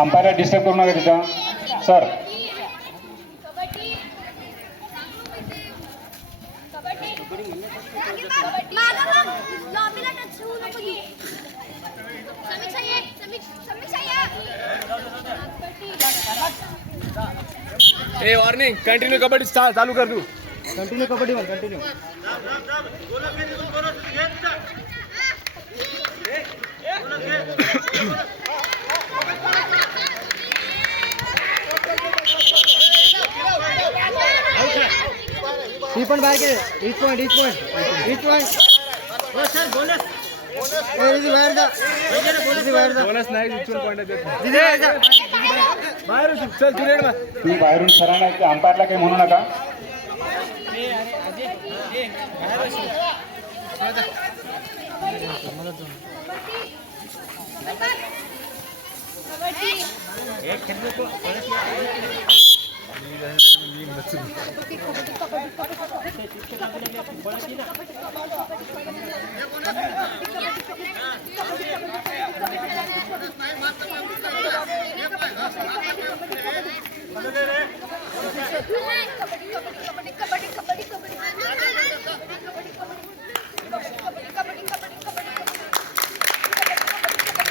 अंपायरला disturb करू नका तिथं sir. A warning continue kabaddi चालू कर तू. Continue kabaddi one continue. ही पण बाहेर गेले. Each point each point each point. बाहेर जा बाहेर जा. बोनस नाही इथून पॉइंट देत नाही. बाहेर चल तू रेड. तुम्ही बाहेरून सरांना अंपायरला काही म्हणू नका.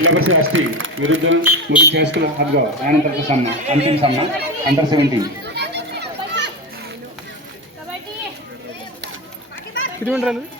लेबरसी राष्ट्री विरुद्ध मुलींची हायस्कूल हातगाव यानंतरचा सामना अंतिम सामना अंडर 17. किती मिनिट राहिले.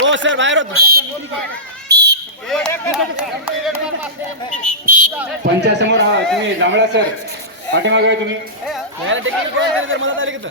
हो सर बाहेर होतो. पंचासमोर तुम्ही जांभळा सर पाठीमागे तुम्ही. टेक्निकल मदत आली का.